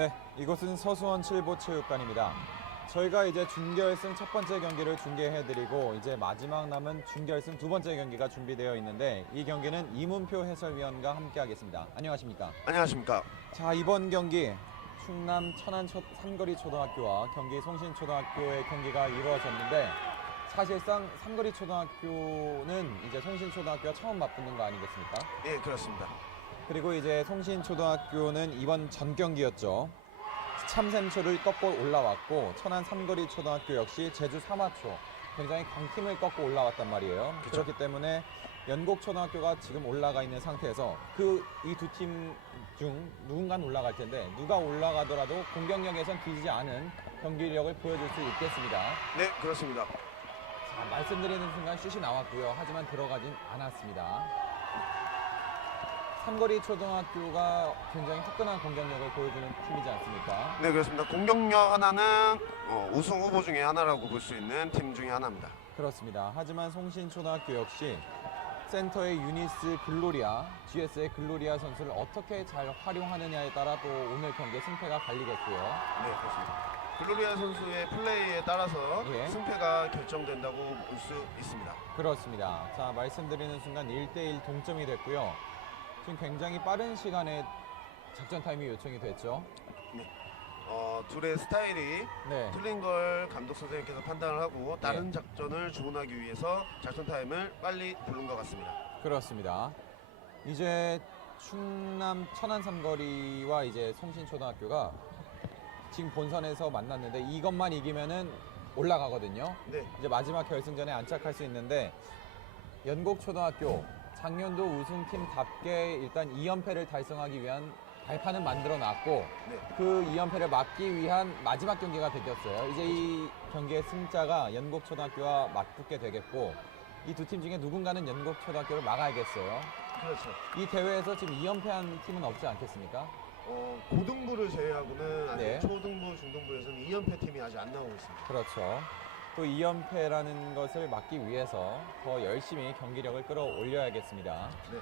네, 이곳은 서수원 칠보체육관입니다. 저희가 이제 준결승 첫 번째 경기를 중계해드리고 이제 마지막 남은 준결승 두 번째 경기가 준비되어 있는데 이 경기는 이문표 해설위원과 함께하겠습니다. 안녕하십니까? 안녕하십니까. 자, 이번 경기 충남 천안 삼거리 초등학교와 경기 송신초등학교의 경기가 이루어졌는데 사실상 삼거리 초등학교는 이제 송신초등학교와 처음 맞붙는 거 아니겠습니까? 예, 그렇습니다. 그리고 이제 송신초등학교는 이번 전 경기였죠. 참샘초를 꺾고 올라왔고 천안 삼거리 초등학교 역시 제주 삼화초 굉장히 강팀을 꺾고 올라왔단 말이에요. 그쵸. 그렇기 때문에 연곡초등학교가 지금 올라가 있는 상태에서 그 이 두 팀 중 누군가는 올라갈 텐데 누가 올라가더라도 공격력에선 뒤지지 않은 경기력을 보여줄 수 있겠습니다. 네, 그렇습니다. 자, 말씀드리는 순간 슛이 나왔고요. 하지만 들어가진 않았습니다. 삼거리 초등학교가 굉장히 화끈한 공격력을 보여주는 팀이지 않습니까? 네, 그렇습니다. 공격력 하나는 우승 후보 중에 하나라고 볼 수 있는 팀 중에 하나입니다. 그렇습니다. 하지만 송신초등학교 역시 센터의 유니스 글로리아, GS의 글로리아 선수를 어떻게 잘 활용하느냐에 따라 또 오늘 경기의 승패가 갈리겠고요. 네, 그렇습니다. 글로리아 선수의 플레이에 따라서 예. 승패가 결정된다고 볼 수 있습니다. 그렇습니다. 자, 말씀드리는 순간 1대1 동점이 됐고요. 지금 굉장히 빠른 시간에 작전 타임이 요청이 됐죠. 둘의 스타일이 네. 틀린 걸 감독 선생님께서 판단을 하고 다른 작전을 주문하기 위해서 작전 타임을 빨리 부른 것 같습니다. 그렇습니다. 이제 충남 천안 삼거리와 이제 송신초등학교가 지금 본선에서 만났는데 이것만 이기면은 올라가거든요. 네, 이제 마지막 결승전에 안착할 수 있는데 연곡초등학교 작년도 우승팀답게 일단 2연패를 달성하기 위한 발판은 만들어 놨고 네, 그 2연패를 막기 위한 마지막 경기가 되겠어요. 이제 이 경기의 승자가 연곡초등학교와 맞붙게 되겠고 이 두 팀 중에 누군가는 연곡초등학교를 막아야겠어요. 그렇죠. 이 대회에서 지금 2연패한 팀은 없지 않겠습니까? 고등부를 제외하고는 아직 네. 초등부, 중등부에서는 2연패 팀이 아직 안 나오고 있습니다. 그렇죠. 또 2연패라는 것을 막기 위해서 더 열심히 경기력을 끌어올려야겠습니다. 네.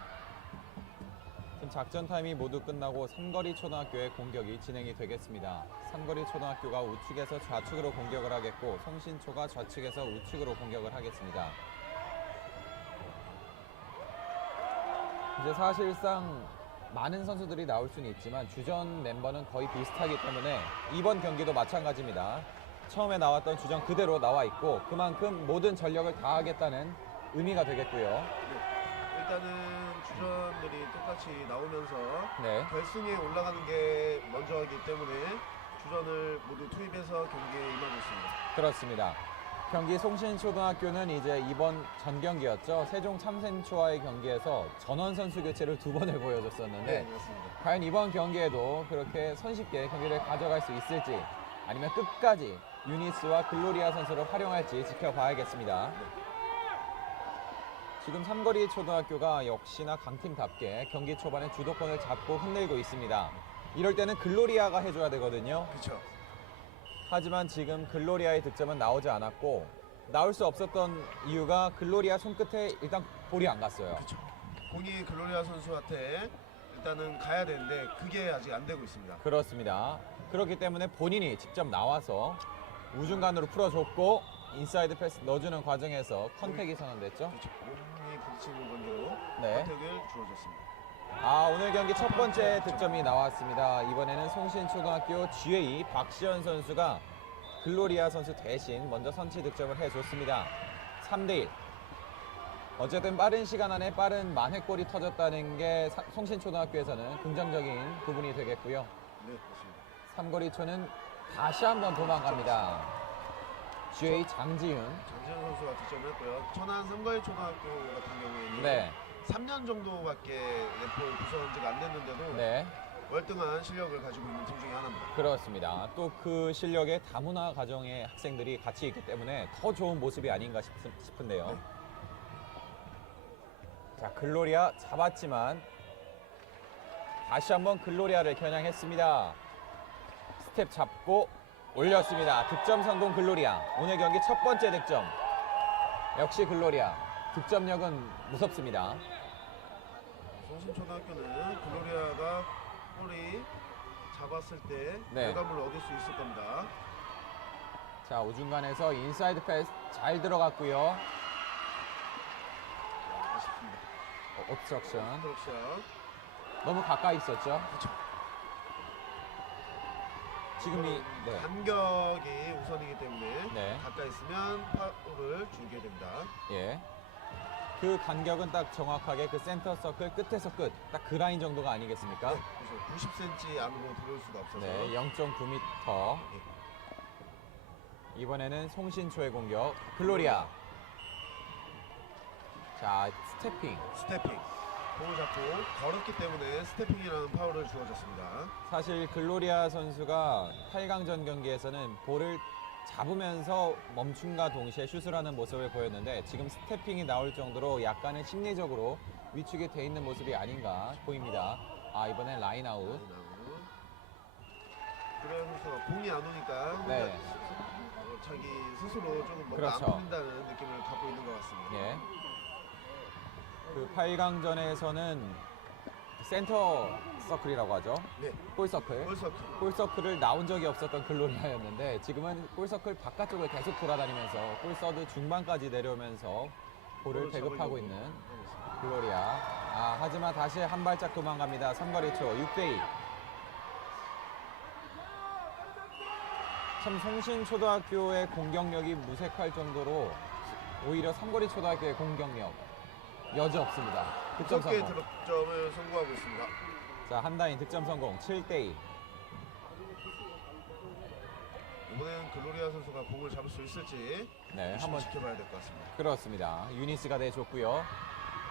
지금 작전 타임이 모두 끝나고 삼거리 초등학교의 공격이 진행이 되겠습니다. 삼거리 초등학교가 우측에서 좌측으로 공격을 하겠고 송신초가 좌측에서 우측으로 공격을 하겠습니다. 이제 사실상 많은 선수들이 나올 수는 있지만 주전 멤버는 거의 비슷하기 때문에 이번 경기도 마찬가지입니다. 처음에 나왔던 주전 그대로 나와 있고 그만큼 모든 전력을 다하겠다는 의미가 되겠고요. 일단은 주전들이 똑같이 나오면서 네. 결승에 올라가는 게 먼저이기 때문에 주전을 모두 투입해서 경기에 임하고 있습니다. 그렇습니다. 경기 송신초등학교는 이제 이번 전 경기였죠. 세종 참샘초와의 경기에서 전원 선수 교체를 2번을 보여줬었는데 그렇습니다. 과연 이번 경기에도 그렇게 손쉽게 경기를 가져갈 수 있을지 아니면 끝까지 유니스와 글로리아 선수를 활용할지 지켜봐야겠습니다. 지금 삼거리 초등학교가 역시나 강팀답게 경기 초반에 주도권을 잡고 흔들고 있습니다. 이럴 때는 글로리아가 해줘야 되거든요. 그렇죠. 하지만 지금 글로리아의 득점은 나오지 않았고 나올 수 없었던 이유가 글로리아 손끝에 일단 볼이 안 갔어요. 그렇죠. 공이 글로리아 선수한테 일단은 가야 되는데 그게 아직 안 되고 있습니다. 그렇습니다. 그렇기 때문에 본인이 직접 나와서 우중간으로 풀어줬고 인사이드 패스 넣어주는 과정에서 컨택이 선언됐죠. 그렇죠. 공이 부딪히는 관계로 네. 선택을 주어졌습니다. 오늘 경기 첫 번째 득점이 나왔습니다. 이번에는 송신초등학교 GA 박시현 선수가 글로리아 선수 대신 먼저 선취 득점을 해줬습니다. 3대1. 어쨌든 빠른 시간 안에 빠른 만회골이 터졌다는 게 송신초등학교에서는 긍정적인 부분이 되겠고요. 네, 그렇습니다. 삼거리초는 다시 한번 도망갑니다. GA 장지윤. 장지현 선수가 득점을 했고요. 천안 삼거리 초등학교 같은 경우에는 네, 3년 정도밖에 예포 구성한 지가 안 됐는데도 네, 월등한 실력을 가지고 있는 팀 중에 하나입니다. 그렇습니다. 또 그 실력에 다문화 가정의 학생들이 같이 있기 때문에 더 좋은 모습이 아닌가 싶은데요. 네. 자, 글로리아 잡았지만 다시 한번 글로리아를 겨냥했습니다. 스텝 잡고 올렸습니다. 득점 성공 글로리아. 오늘 경기 첫 번째 득점. 역시 글로리아. 득점력은 무섭습니다. 송신초등학교는 글로리아가 볼이 잡았을 때 네. 결과물을 얻을 수 있을 겁니다. 자, 오중간에서 인사이드 패스 잘 들어갔고요. 아쉽습니다. 옵스트럭션. 트럭션. 너무 가까이 있었죠. 그렇죠. 지금이 네. 간격이 우선이기 때문에 네. 가까이 있으면 파울을 주게 됩니다. 예. 그 간격은 딱 정확하게 그 센터 서클 끝에서 끝. 딱 그 라인 정도가 아니겠습니까? 네, 그래서 90cm 안으로 들어올 수가 없어서 네, 0.9m. 이번에는 송신초의 공격. 글로리아. 자, 스태핑. 스태핑. 공을 잡고 걸었기 때문에 스태핑이라는 파울을 주어졌습니다. 사실 글로리아 선수가 8강전 경기에서는 볼을 잡으면서 멈춤과 동시에 슛을 하는 모습을 보였는데 지금 스태핑이 나올 정도로 약간은 심리적으로 위축이 돼 있는 모습이 아닌가 보입니다. 아, 이번엔 라인아웃. 그러면서 공이 안 오니까 네. 자기 스스로 조금 뭔가 그렇죠. 안 풀린다는 느낌을 갖고 있는 것 같습니다. 예. 그 8강전에서는 센터 서클이라고 하죠. 네. 골서클. 골서클을 나온 적이 없었던 글로리아였는데 지금은 골서클 바깥쪽을 계속 돌아다니면서 골서드 중반까지 내려오면서 볼을 배급하고 있는 글로리아. 아, 하지만 다시 한 발짝 도망갑니다. 삼거리 초 6대2. 참 송신초등학교의 공격력이 무색할 정도로 오히려 삼거리 초등학교의 공격력 여지 없습니다. 득점 6개 성공. 득점을 성공하고 있습니다. 자, 한다인 득점 성공 7대2. 이번엔 글로리아 선수가 공을 잡을 수 있을지 네, 한번 한번 지켜봐야 될 것 같습니다. 그렇습니다. 유니스가 내줬고요.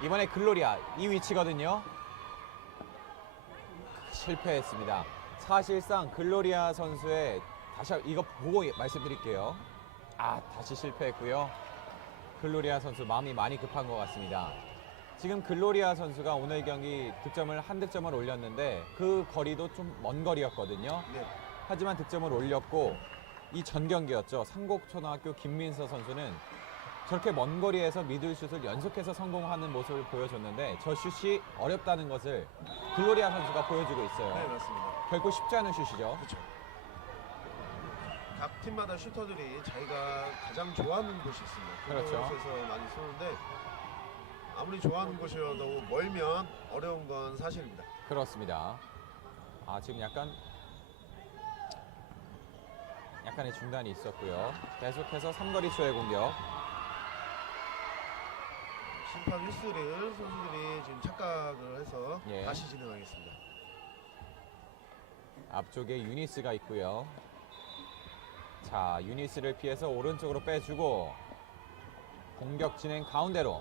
이번에 글로리아 이 위치거든요. 실패했습니다. 사실상 글로리아 선수의 다시 이거 보고 말씀드릴게요. 아, 다시 실패했고요. 글로리아 선수 마음이 많이 급한 것 같습니다. 지금 글로리아 선수가 오늘 경기 득점을 한 득점을 올렸는데 그 거리도 좀 먼 거리였거든요. 네. 하지만 득점을 올렸고 이 전 경기였죠. 상곡초등학교 김민서 선수는 저렇게 먼 거리에서 미들슛을 연속해서 성공하는 모습을 보여줬는데 저 슛이 어렵다는 것을 글로리아 선수가 보여주고 있어요. 네, 맞습니다. 결코 쉽지 않은 슛이죠. 그렇죠. 각 팀마다 슈터들이 자기가 가장 좋아하는 곳이 있습니다. 그렇죠. 그곳에서 많이 쏘는데 아무리 좋아하는 곳이라도 멀면 어려운 건 사실입니다. 그렇습니다. 아, 지금 약간의 중단이 있었고요. 계속해서 삼거리 초의 공격. 심판 휘슬을 선수들이 지금 착각을 해서 예. 다시 진행하겠습니다. 앞쪽에 유니스가 있고요. 자, 유니스를 피해서 오른쪽으로 빼주고 공격 진행 가운데로.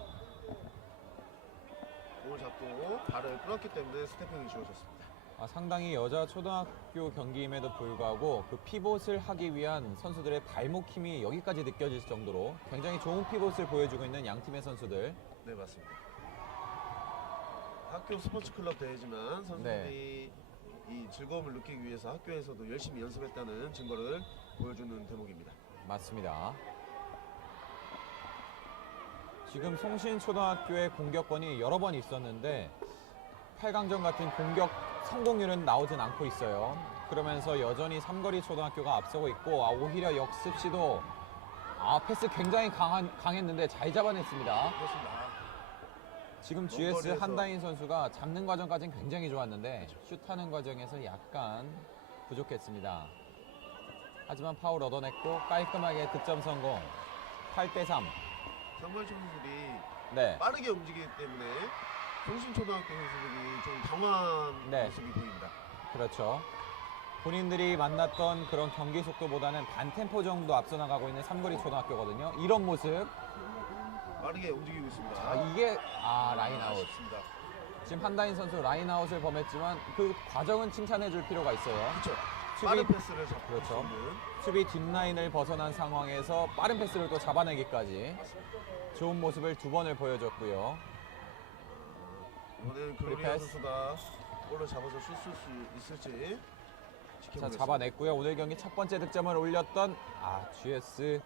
공을 잡고 발을 끌었기 때문에 스태핑이 주어졌습니다. 아, 상당히 여자 초등학교 경기임에도 불구하고 그 피봇을 하기 위한 선수들의 발목 힘이 여기까지 느껴질 정도로 굉장히 좋은 피봇을 보여주고 있는 양 팀의 선수들. 네, 맞습니다. 학교 스포츠 클럽 대회지만 선수들이 이 즐거움을 느끼기 위해서 학교에서도 열심히 연습했다는 증거를 보여주는 대목입니다. 맞습니다. 지금 송신초등학교의 공격권이 여러 번 있었는데 8강전 같은 공격 성공률은 나오진 않고 있어요. 그러면서 여전히 삼거리 초등학교가 앞서고 있고 오히려 역습 시도 패스 굉장히 강했는데 잘 잡아냈습니다. 그렇습니다. 지금 GS 거리에서. 한다인 선수가 잡는 과정까지는 굉장히 좋았는데 슛하는 과정에서 약간 부족했습니다. 하지만 파울 얻어냈고 깔끔하게 득점 성공. 8대3. 상무의 선수들이 네. 빠르게 움직이기 때문에 송신초등학교 선수들이 좀 당황한 네. 모습이 보입니다. 그렇죠. 본인들이 만났던 그런 경기 속도보다는 반 템포 정도 앞서 나가고 있는 삼거리 초등학교거든요. 이런 모습. 빠르게 움직이고 있습니다. 이게 라인 아웃. 아쉽습니다. 지금 한다인 선수 라인 아웃을 범했지만 그 과정은 칭찬해 줄 필요가 있어요. 그렇죠. 수비- 빠른 패스를 잡고 그렇죠. 있는 수비 뒷라인을 벗어난 상황에서 빠른 패스를 또 잡아내기까지 좋은 모습을 두 번을 보여줬고요. 이번엔 프리 글로리아 패스. 선수가 볼을 잡아서 슛 쏠 수 있을지 자, 지켜보겠습니다. 잡아냈고요. 오늘 경기 첫 번째 득점을 올렸던 GS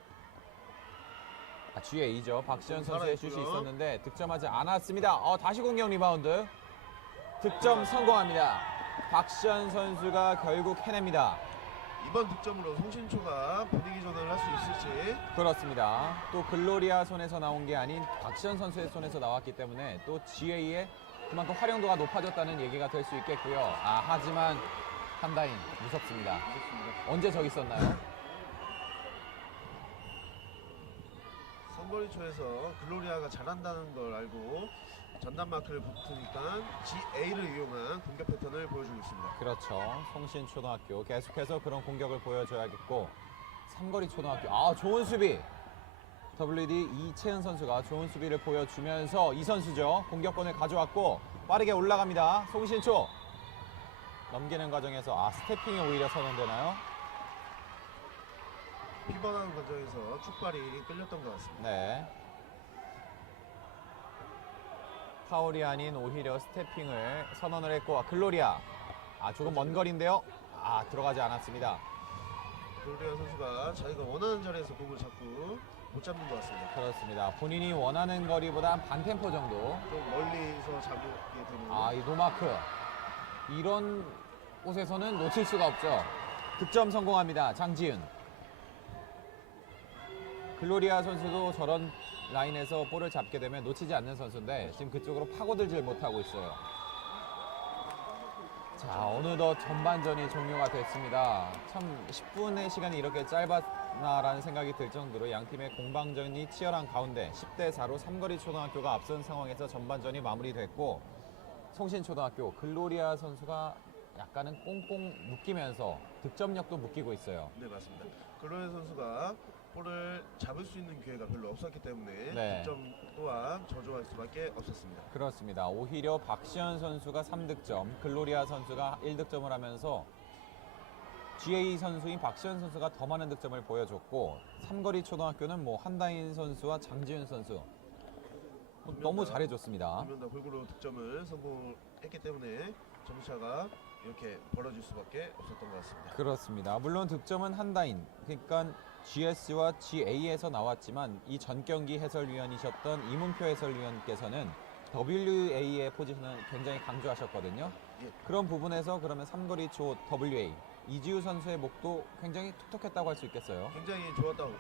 GA죠. 박시현 선수의 슛이 살아있고요. 있었는데 득점하지 않았습니다. 다시 공격 리바운드. 득점 성공합니다. 박시현 선수가 결국 해냅니다. 이번 득점으로 송신초가 분위기 전환을 할 수 있을지. 그렇습니다. 또 글로리아 손에서 나온 게 아닌 박시현 선수의 손에서 나왔기 때문에 또 GA의 그만큼 활용도가 높아졌다는 얘기가 될 수 있겠고요. 하지만 한다인 무섭습니다. 언제 저기 있었나요? 선거리초에서 글로리아가 잘한다는 걸 알고 전담 마크를 붙으니까 GA를 이용한 공격 패턴을 보여주고 있습니다. 그렇죠. 송신초등학교 계속해서 그런 공격을 보여줘야겠고 삼거리 초등학교 좋은 수비. WD 이채은 선수가 좋은 수비를 보여주면서 이 선수죠. 공격권을 가져왔고 빠르게 올라갑니다. 송신초 넘기는 과정에서 스태핑이 오히려 선언되나요? 피번하는 과정에서 축발이 끌렸던 것 같습니다. 네. 파울이 아닌 오히려 스태핑을 선언을 했고 글로리아 조금 먼 거리인데요. 들어가지 않았습니다. 글로리아 선수가 자기가 원하는 자리에서 공을 자꾸 못 잡는 것 같습니다. 그렇습니다. 본인이 원하는 거리보다 한 반 템포 정도. 좀 멀리서 잡게 되는. 이 노마크 이런 곳에서는 놓칠 수가 없죠. 득점 성공합니다. 장지윤. 글로리아 선수도 저런 라인에서 볼을 잡게 되면 놓치지 않는 선수인데 지금 그쪽으로 파고들질 못하고 있어요. 자, 어느덧 전반전이 종료가 됐습니다. 참 10분의 시간이 이렇게 짧았나라는 생각이 들 정도로 양 팀의 공방전이 치열한 가운데 10대4로 삼거리 초등학교가 앞선 상황에서 전반전이 마무리됐고 송신초등학교 글로리아 선수가 약간은 꽁꽁 묶이면서 득점력도 묶이고 있어요. 네, 맞습니다. 글로리아 선수가 볼을 잡을 수 있는 기회가 별로 없었기 때문에 네. 득점 또한 저조할 수밖에 없었습니다. 그렇습니다. 오히려 박시현 선수가 3득점, 글로리아 선수가 1득점을 하면서 GA 선수인 박시현 선수가 더 많은 득점을 보여줬고 삼거리 초등학교는 한다인 선수와 장지윤 선수 너무 잘해줬습니다. 두명 다 골고루 득점을 성공했기 때문에 점수차가 이렇게 벌어질 수밖에 없었던 것 같습니다. 그렇습니다. 물론 득점은 한다인, 그러니까 GS와 GA에서 나왔지만 이 전 경기 해설위원이셨던 이문표 해설위원께서는 WA의 포지션을 굉장히 강조하셨거든요. 예. 그런 부분에서 그러면 삼거리 초 WA 이지우 선수의 목도 굉장히 톡톡했다고 할 수 있겠어요. 굉장히 좋았다고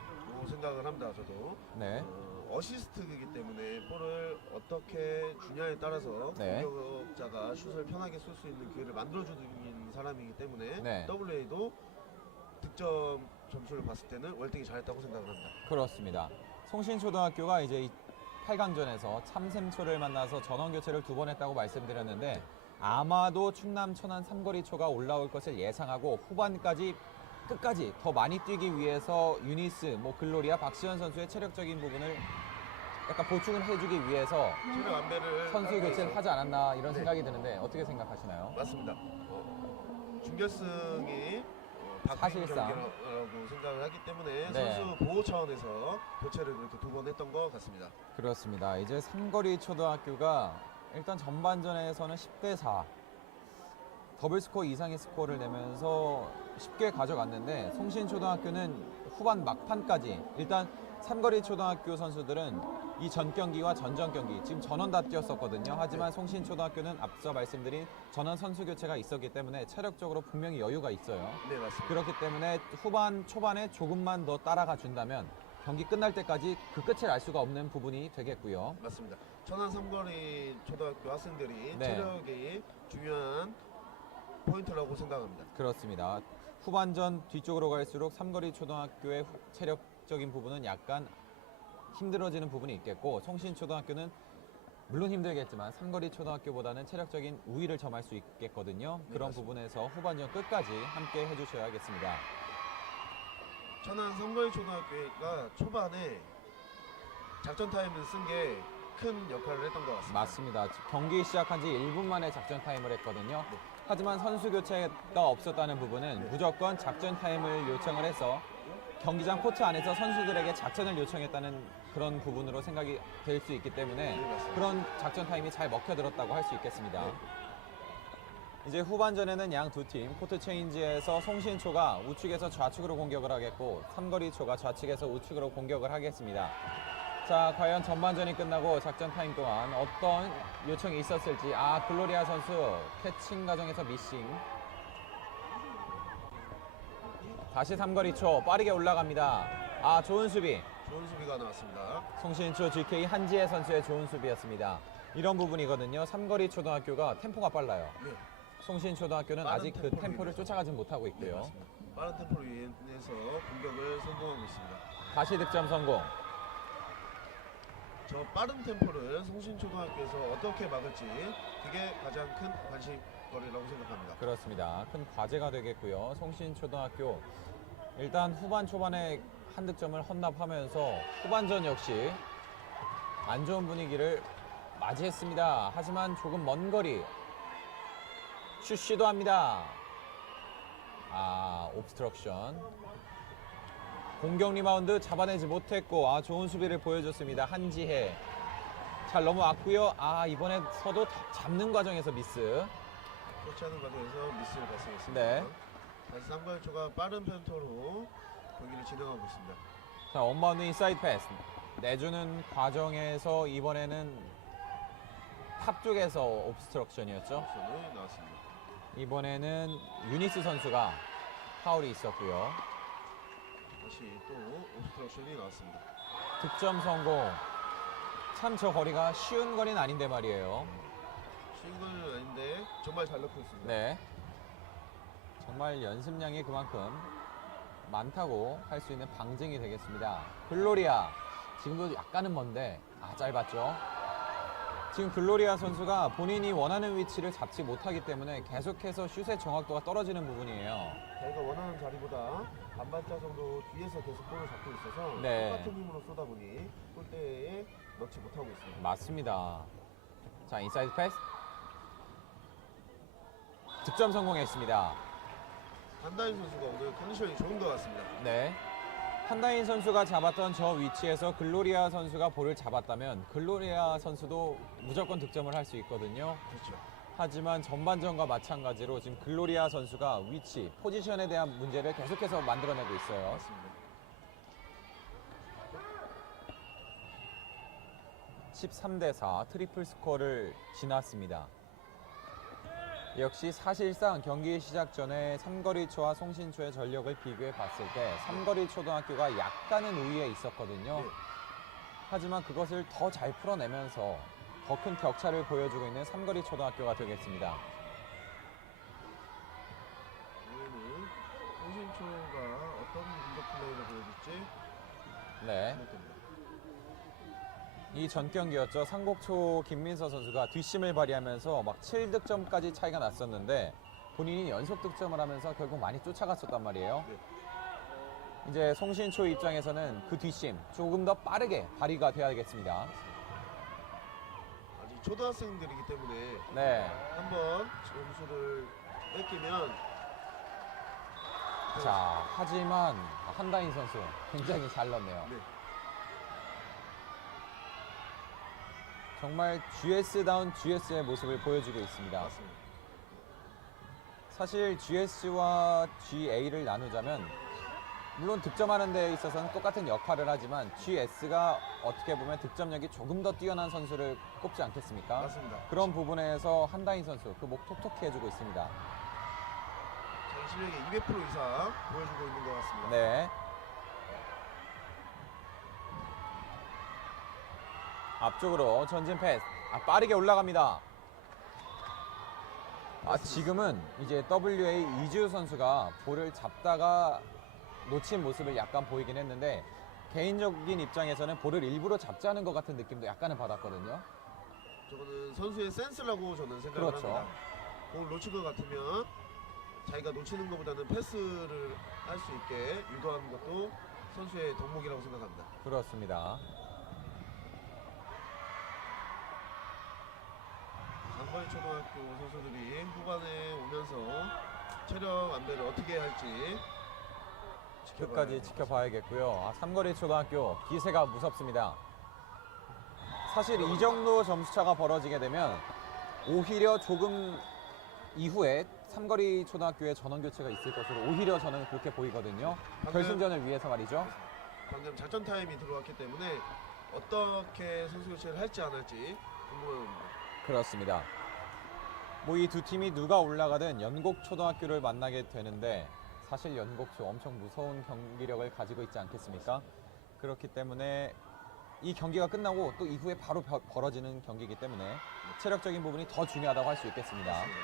생각을 합니다. 저도. 네. 어시스트이기 때문에 볼을 어떻게 주냐에 따라서 네. 공격자가 슛을 편하게 쏠 수 있는 기회를 만들어주는 사람이기 때문에 네. WA도 득점 점수를 봤을 때는 월등히 잘했다고 생각을 합니다. 그렇습니다. 송신초등학교가 이제 8강전에서 참샘초를 만나서 전원 교체를 2번 했다고 말씀드렸는데 아마도 충남 천안 삼거리 초가 올라올 것을 예상하고 후반까지 끝까지 더 많이 뛰기 위해서 유니스, 글로리아, 박시현 선수의 체력적인 부분을 약간 보충을 해주기 위해서 체력 안배를 선수 교체를 하지 않았나 이런 네. 생각이 드는데 어떻게 생각하시나요? 맞습니다. 준결승이 바뀐 사실상. 경기라고 생각을 하기 때문에 네. 선수 보호 차원에서 교체를 그렇게 2번 했던 것 같습니다. 그렇습니다. 이제 삼거리 초등학교가 일단 전반전에서는 10대4 더블스코어 이상의 스코어를 내면서 쉽게 가져갔는데 송신초등학교는 후반 막판까지 일단 삼거리 초등학교 선수들은 이 전 경기와 전전 경기 지금 전원 다 뛰었었거든요. 하지만 송신초등학교는 앞서 말씀드린 전원 선수 교체가 있었기 때문에 체력적으로 분명히 여유가 있어요. 네, 맞습니다. 그렇기 때문에 후반 초반에 조금만 더 따라가 준다면 경기 끝날 때까지 그 끝을 알 수가 없는 부분이 되겠고요. 맞습니다. 천안 삼거리 초등학교 학생들이 네. 체력이 중요한 포인트라고 생각합니다. 그렇습니다. 후반전 뒤쪽으로 갈수록 삼거리 초등학교의 체력적인 부분은 약간 힘들어지는 부분이 있겠고 송신초등학교는 물론 힘들겠지만 삼거리 초등학교보다는 체력적인 우위를 점할 수 있겠거든요. 네, 그런 맞습니다. 부분에서 후반전 끝까지 함께 해주셔야겠습니다. 천안 삼거리 초등학교가 초반에 작전 타임을 쓴 게 큰 역할을 했던 것 같습니다. 맞습니다. 경기 시작한 지 1분 만에 작전 타임을 했거든요. 네. 하지만 선수 교체가 없었다는 부분은 네. 무조건 작전 타임을 요청을 해서 경기장 코트 안에서 선수들에게 작전을 요청했다는 그런 부분으로 생각이 될 수 있기 때문에 네, 맞습니다. 그런 작전 타임이 잘 먹혀들었다고 할 수 있겠습니다. 네. 이제 후반전에는 양 두 팀 코트 체인지에서 송신초가 우측에서 좌측으로 공격을 하겠고 삼거리초가 좌측에서 우측으로 공격을 하겠습니다. 자, 과연 전반전이 끝나고 작전 타임 동안 어떤 요청이 있었을지. 글로리아 선수 캐칭 과정에서 미싱. 다시 삼거리 초 빠르게 올라갑니다. 좋은 수비. 좋은 수비가 나왔습니다. 송신초 GK 한지혜 선수의 좋은 수비였습니다. 이런 부분이거든요. 삼거리 초등학교가 템포가 빨라요. 네. 송신초등학교는 빠른 아직 그 템포로 템포를 인해서. 쫓아가진 못하고 네, 있고요. 맞습니다. 빠른 템포로 인해서 공격을 성공하고 있습니다. 다시 득점 성공. 저 빠른 템포를 성신초등학교에서 어떻게 막을지 그게 가장 큰 관심거리라고 생각합니다. 그렇습니다. 큰 과제가 되겠고요. 송신초등학교 일단 후반 초반에 한 득점을 헌납하면서 후반전 역시 안 좋은 분위기를 맞이했습니다. 하지만 조금 먼 거리 슛 시도합니다. 옵스트럭션. 공격 리바운드 잡아내지 못했고 좋은 수비를 보여줬습니다. 한지혜 잘 넘어왔고요. 이번에서도 잡는 과정에서 미스. 터치하는 과정에서 미스를 발생했습니다. 네. 다시 삼거리초가 빠른 펜터로 경기를 진행하고 있습니다. 자, 원바운드 인사이드 패스 내주는 과정에서 이번에는 탑 쪽에서 옵스트럭션이었죠. 옵션이 나왔습니다. 이번에는 유니스 선수가 파울이 있었고요. 다시 또 옵스트럭션이 나왔습니다. 득점 성공. 참 저 거리가 쉬운 거리는 아닌데 말이에요. 쉬운 건 아닌데 정말 잘 넣고 있습니다. 네. 정말 연습량이 그만큼 많다고 할 수 있는 방증이 되겠습니다. 글로리아 지금도 약간은 먼데 짧았죠. 지금 글로리아 선수가 본인이 원하는 위치를 잡지 못하기 때문에 계속해서 슛의 정확도가 떨어지는 부분이에요. 자기가 원하는 자리보다 반발자 정도 뒤에서 계속 볼을 잡고 있어서 네. 똑같은 힘으로 쏘다 보니 골대에 넣지 못하고 있습니다. 맞습니다. 자, 인사이드 패스. 득점 성공했습니다. 한다인 선수가 오늘 컨디션이 좋은 것 같습니다. 네. 한다인 선수가 잡았던 저 위치에서 글로리아 선수가 볼을 잡았다면 글로리아 선수도 무조건 득점을 할 수 있거든요. 그렇죠. 하지만 전반전과 마찬가지로 지금 글로리아 선수가 위치, 포지션에 대한 문제를 계속해서 만들어내고 있어요. 맞습니다. 13대4 트리플 스코어를 지났습니다. 역시 사실상 경기 시작 전에 삼거리초와 송신초의 전력을 비교해 봤을 때 삼거리초등학교가 약간은 우위에 있었거든요. 네. 하지만 그것을 더 잘 풀어내면서 더 큰 격차를 보여주고 있는 삼거리초등학교가 되겠습니다. 오늘은 홍신초가 어떤 공격 플레이를 보여줄지 네. 기대됩니다. 이 전 경기였죠. 상곡초 김민서 선수가 뒷심을 발휘하면서 막 7득점까지 차이가 났었는데 본인이 연속 득점을 하면서 결국 많이 쫓아갔었단 말이에요. 네. 이제 송신초 입장에서는 그 뒷심 조금 더 빠르게 발휘가 돼야겠습니다. 아직 초등학생들이기 때문에 네. 한번 점수를 뺏기면 자, 하지만 한다인 선수 굉장히 잘 넣네요. 네. 정말 GS다운 GS의 모습을 보여주고 있습니다. 맞습니다. 사실 GS와 GA를 나누자면 물론 득점하는 데 있어서는 똑같은 역할을 하지만 GS가 어떻게 보면 득점력이 조금 더 뛰어난 선수를 꼽지 않겠습니까? 맞습니다. 그런 부분에서 한다인 선수 그 목 톡톡히 해주고 있습니다. 자기 실력의 200% 이상 보여주고 있는 것 같습니다. 네. 앞쪽으로 전진 패스. 빠르게 올라갑니다. 지금은 이제 WA 이주 선수가 볼을 잡다가 놓친 모습을 약간 보이긴 했는데 개인적인 입장에서는 볼을 일부러 잡지 않은 것 같은 느낌도 약간은 받았거든요. 저거는 선수의 센스라고 저는 생각을 그렇죠. 합니다. 공을 놓칠 것 같으면 자기가 놓치는 것보다는 패스를 할 수 있게 유도하는 것도 선수의 덕목이라고 생각합니다. 그렇습니다. 장거리 초등학교 선수들이 후반에 오면서 체력 안배를 어떻게 할지 끝까지 지켜봐야겠고요. 삼거리 초등학교 기세가 무섭습니다. 사실 이 정도 점수차가 벌어지게 되면 오히려 조금 이후에 삼거리 초등학교에 전원 교체가 있을 것으로 오히려 저는 그렇게 보이거든요. 방금- 결승전을 위해서 말이죠. 방금 작전 타임이 들어왔기 때문에 어떻게 선수 교체를 할지 안 할지 궁금합니다. 그렇습니다. 뭐 이 두 팀이 누가 올라가든 연곡초등학교를 만나게 되는데 사실 연곡초 엄청 무서운 경기력을 가지고 있지 않겠습니까? 그렇기 때문에 이 경기가 끝나고 또 이후에 바로 벌어지는 경기이기 때문에 체력적인 부분이 더 중요하다고 할 수 있겠습니다. 맞습니다.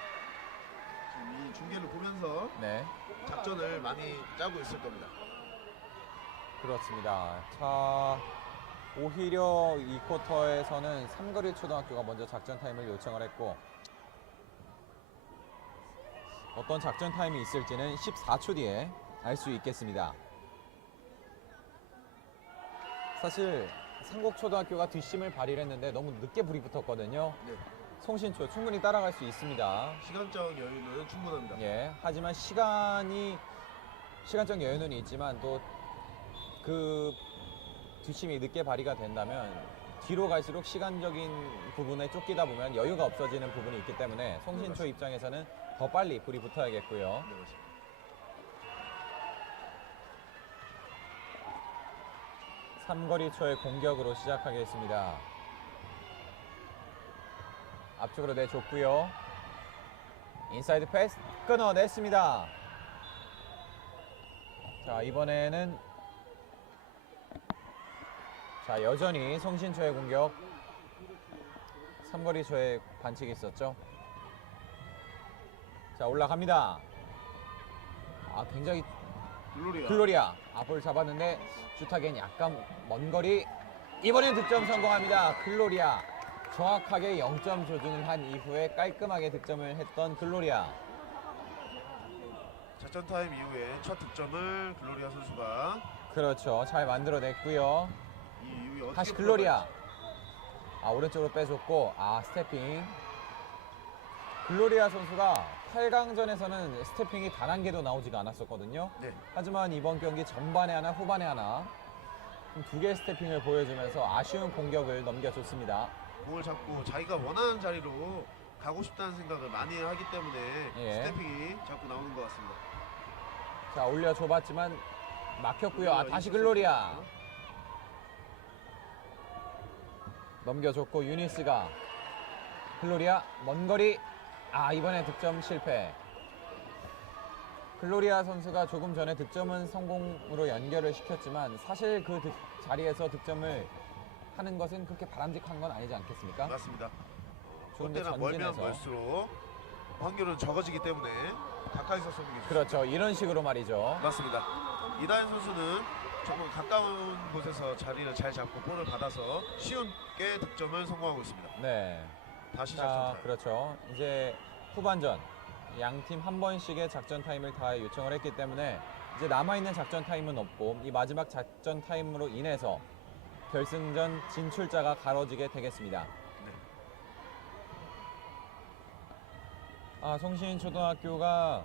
지금 이 중계를 보면서 네, 작전을 많이 짜고 있을 겁니다. 그렇습니다. 자, 오히려 이 쿼터에서는 삼거리 초등학교가 먼저 작전 타임을 요청을 했고 어떤 작전 타임이 있을지는 14초 뒤에 알 수 있겠습니다. 사실 상곡초등학교가 뒷심을 발휘를 했는데 너무 늦게 불이 붙었거든요. 네. 송신초 충분히 따라갈 수 있습니다. 시간적 여유는 충분합니다. 예, 하지만 시간적 여유는 있지만 또 그 뒷심이 늦게 발휘가 된다면 뒤로 갈수록 시간적인 부분에 쫓기다 보면 여유가 없어지는 부분이 있기 때문에 송신초 네, 입장에서는 더 빨리 불이 붙어야겠고요. 네, 맞습니다. 삼거리초의 공격으로 시작하겠습니다. 앞쪽으로 내줬고요. 인사이드 패스 끊어냈습니다. 자, 이번에는 자, 여전히 송신초의 공격. 삼거리초의 반칙이 있었죠. 자, 올라갑니다. 아, 굉장히 글로리아 앞을 잡았는데 슈타겐 약간 먼 거리. 이번엔 득점 성공합니다. 글로리아 정확하게 0점 조준을 한 이후에 깔끔하게 득점을 했던 글로리아. 작전 타임 이후에 첫 득점을 글로리아 선수가 그렇죠. 잘 만들어냈고요. 이 이후에 어떻게 다시 글로리아. 아, 오른쪽으로 빼줬고 스태핑. 글로리아 선수가 8강전에서는 스태핑이 단 한 개도 나오지가 않았었거든요. 네. 하지만 이번 경기 전반에 하나 후반에 하나 두 개의 스태핑을 보여주면서 아쉬운 공격을 넘겨줬습니다. 공을 잡고 자기가 원하는 자리로 가고 싶다는 생각을 많이 하기 때문에 예. 스태핑이 자꾸 나오는 것 같습니다. 자, 올려줘봤지만 막혔고요. 다시 글로리아. 넘겨줬고 유니스가 글로리아 먼 거리. 이번에 득점 실패. 글로리아 선수가 조금 전에 득점은 성공으로 연결을 시켰지만 사실 그 자리에서 득점을 하는 것은 그렇게 바람직한 건 아니지 않겠습니까? 맞습니다. 조금 더 골대나 멀면 전진해서. 멀수록 확률은 적어지기 때문에 가까이서 쏘는 게 좋습니다. 그렇죠. 이런 식으로 말이죠. 맞습니다. 이다현 선수는 정말 가까운 곳에서 자리를 잘 잡고 볼을 받아서 쉬운게 득점을 성공하고 있습니다. 네. 다시 자, 작전 타임. 그렇죠. 이제 후반전 양 팀 한 번씩의 작전 타임을 다 요청을 했기 때문에 이제 남아있는 작전 타임은 없고 이 마지막 작전 타임으로 인해서 결승전 진출자가 가려지게 되겠습니다. 네. 송신초등학교가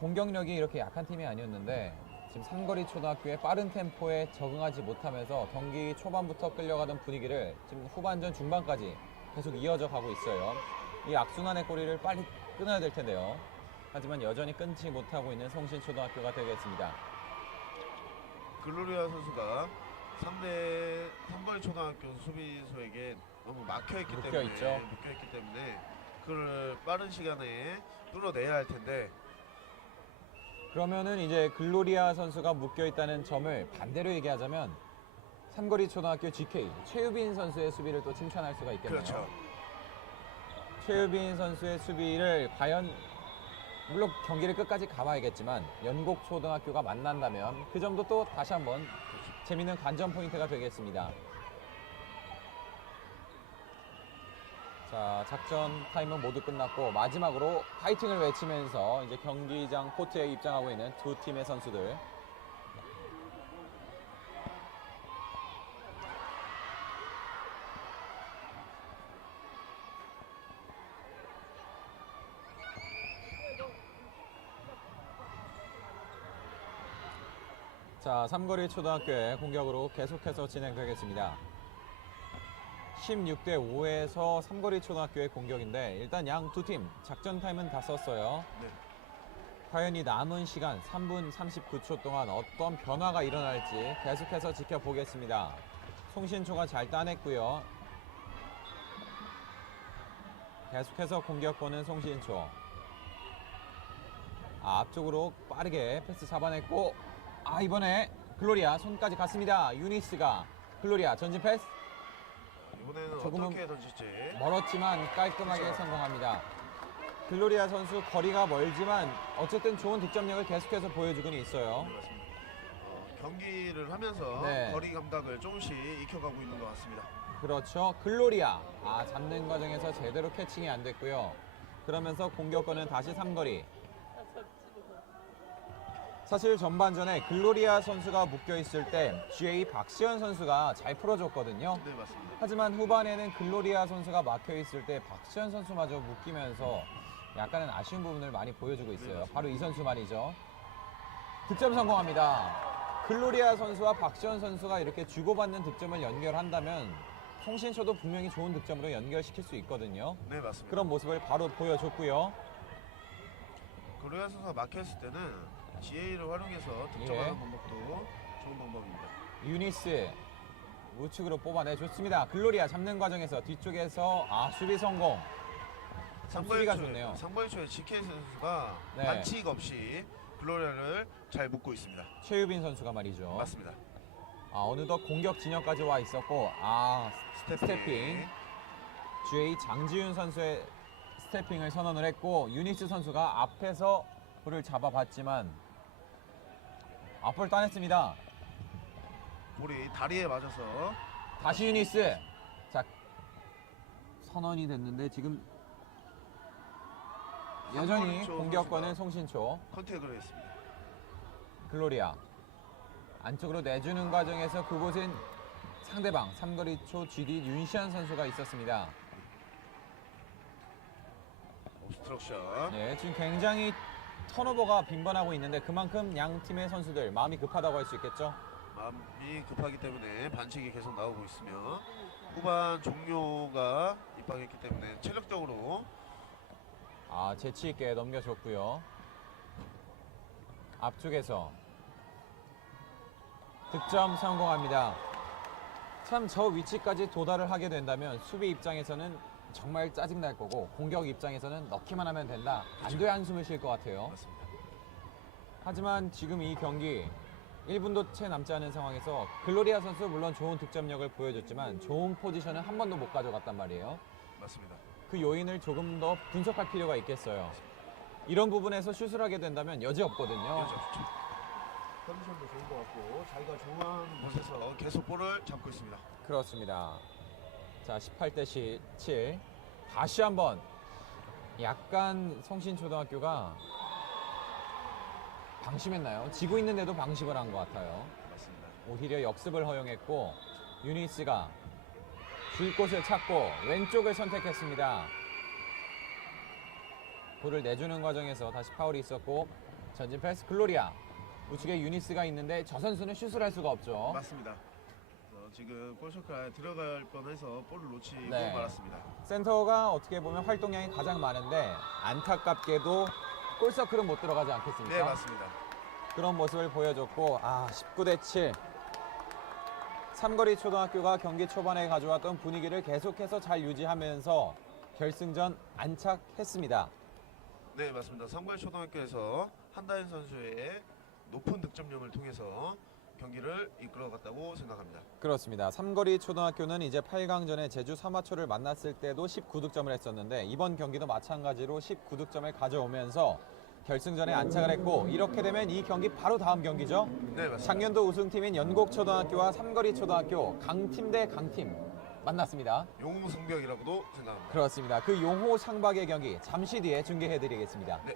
공격력이 이렇게 약한 팀이 아니었는데 지금 삼거리 초등학교의 빠른 템포에 적응하지 못하면서 경기 초반부터 끌려가던 분위기를 지금 후반전 중반까지 계속 이어져 가고 있어요. 이 악순환의 꼬리를 빨리 끊어야 될 텐데요. 하지만 여전히 끊지 못하고 있는 송신초등학교가 되겠습니다. 글로리아 선수가 3거리 초등학교 수비수에게 너무 묶여있기 때문에 그를 빠른 시간에 뚫어내야 할 텐데 그러면은 이제 글로리아 선수가 묶여 있다는 점을 반대로 얘기하자면 삼거리 초등학교 GK 최유빈 선수의 수비를 또 칭찬할 수가 있겠네요. 그렇죠. 최유빈 선수의 수비를 과연 물론 경기를 끝까지 가봐야겠지만 연곡 초등학교가 만난다면 그 점도 또 다시 한번 재밌는 관전 포인트가 되겠습니다. 자, 작전 타임은 모두 끝났고 마지막으로 파이팅을 외치면서 이제 경기장 코트에 입장하고 있는 두 팀의 선수들. 자, 삼거리 초등학교의 공격으로 계속해서 진행되겠습니다. 16대 5에서 삼거리 초등학교의 공격인데 일단 양 두 팀 작전 타임은 다 썼어요. 네. 과연 이 남은 시간 3분 39초 동안 어떤 변화가 일어날지 계속해서 지켜보겠습니다. 송신초가 잘 따냈고요. 계속해서 공격권은 송신초. 앞쪽으로 빠르게 패스 잡아냈고, 이번에 글로리아 손까지 갔습니다. 유니스가 글로리아 전진 패스 이번에는 조금은 어떻게 던질지. 멀었지만 깔끔하게 그렇죠. 성공합니다. 글로리아 선수 거리가 멀지만 어쨌든 좋은 득점력을 계속해서 보여주고는 있어요. 네, 맞습니다. 경기를 하면서 네. 거리 감각을 조금씩 익혀가고 있는 것 같습니다. 그렇죠. 글로리아 잡는 과정에서 제대로 캐칭이 안 됐고요. 그러면서 공격권은 다시 삼거리. 사실 전반전에 글로리아 선수가 묶여있을 때 GA 박시현 선수가 잘 풀어줬거든요. 네, 맞습니다. 하지만 후반에는 글로리아 선수가 막혀있을 때 박시현 선수마저 묶이면서 약간은 아쉬운 부분을 많이 보여주고 있어요. 바로 이 선수 말이죠. 득점 성공합니다. 글로리아 선수와 박시현 선수가 이렇게 주고받는 득점을 연결한다면 송신초도 분명히 좋은 득점으로 연결시킬 수 있거든요. 네, 맞습니다. 그런 모습을 바로 보여줬고요. 글로리아 선수가 막혔을 때는 GA를 활용해서 득점하는 예. 방법도 좋은 방법입니다. 유니스 우측으로 뽑아내줬습니다. 글로리아 잡는 과정에서 뒤쪽에서 수비 성공. 참 수비가 좋네요. 상벌초의 GK 선수가 네. 반칙 없이 글로리아를 잘 묶고 있습니다. 최유빈 선수가 말이죠. 맞습니다. 어느덧 공격 진영까지 와 있었고 스태핑. GA 장지윤 선수의 스태핑을 선언을 했고 유니스 선수가 앞에서 볼을 잡아봤지만 앞볼 따냈습니다. 볼이 다리에 맞아서 다시 유니스. 자, 선언이 됐는데 지금 여전히 삼거리초 공격권은 선수가 송신초. 컨택을 했습니다. 글로리아 안쪽으로 내주는 과정에서 그곳엔 상대방 삼거리초 GD 윤시안 선수가 있었습니다. 옵스트럭션. 네, 지금 굉장히 턴오버가 빈번하고 있는데 그만큼 양 팀의 선수들 마음이 급하다고 할 수 있겠죠. 마음이 급하기 때문에 반칙이 계속 나오고 있으며 후반 종료가 입방했기 때문에 체력적으로 재치 있게 넘겨줬고요. 앞쪽에서 득점 성공합니다. 참 저 위치까지 도달을 하게 된다면 수비 입장에서는 정말 짜증날 거고 공격 입장에서는 넣기만 하면 된다. 안도의 한숨을 쉴 것 같아요. 맞습니다. 하지만 지금 이 경기 1분도 채 남지 않은 상황에서 글로리아 선수 물론 좋은 득점력을 보여줬지만 좋은 포지션을 한 번도 못 가져갔단 말이에요. 맞습니다. 그 요인을 조금 더 분석할 필요가 있겠어요. 이런 부분에서 슛을 하게 된다면 여지 없거든요. 좋죠. 컨디션도 좋은 것 같고 자기가 좋아하는 곳에서 계속 볼을 잡고 있습니다. 그렇습니다. 자, 18대 7. 다시 한번 약간 성신초등학교가 방심했나요? 지고 있는데도 방심을 한 것 같아요. 맞습니다. 오히려 역습을 허용했고 유니스가 줄 곳을 찾고 왼쪽을 선택했습니다. 볼을 내주는 과정에서 다시 파울이 있었고 전진 패스 글로리아 우측에 유니스가 있는데 저 선수는 슛을 할 수가 없죠. 맞습니다. 지금 골쇼크에 들어갈 뻔해서 볼을 놓치고 네. 말았습니다. 센터가 어떻게 보면 활동량이 가장 많은데 안타깝게도 골서클은 못 들어가지 않겠습니까? 네, 맞습니다. 그런 모습을 보여줬고 19대 7. 삼거리 초등학교가 경기 초반에 가져왔던 분위기를 계속해서 잘 유지하면서 결승전 안착했습니다. 네, 맞습니다. 삼거리 초등학교에서 한다인 선수의 높은 득점력을 통해서 경기를 이끌어갔다고 생각합니다. 그렇습니다. 삼거리 초등학교는 이제 8강전에 제주 사마초를 만났을 때도 19득점을 했었는데 이번 경기도 마찬가지로 19득점을 가져오면서 결승전에 안착을 했고 이렇게 되면 이 경기 바로 다음 경기죠. 네, 맞습니다. 작년도 우승팀인 연곡초등학교와 삼거리 초등학교 강팀 대 강팀 만났습니다. 용성벽이라고도 생각합니다. 그렇습니다. 그 용호 상박의 경기 잠시 뒤에 중계해드리겠습니다. 네.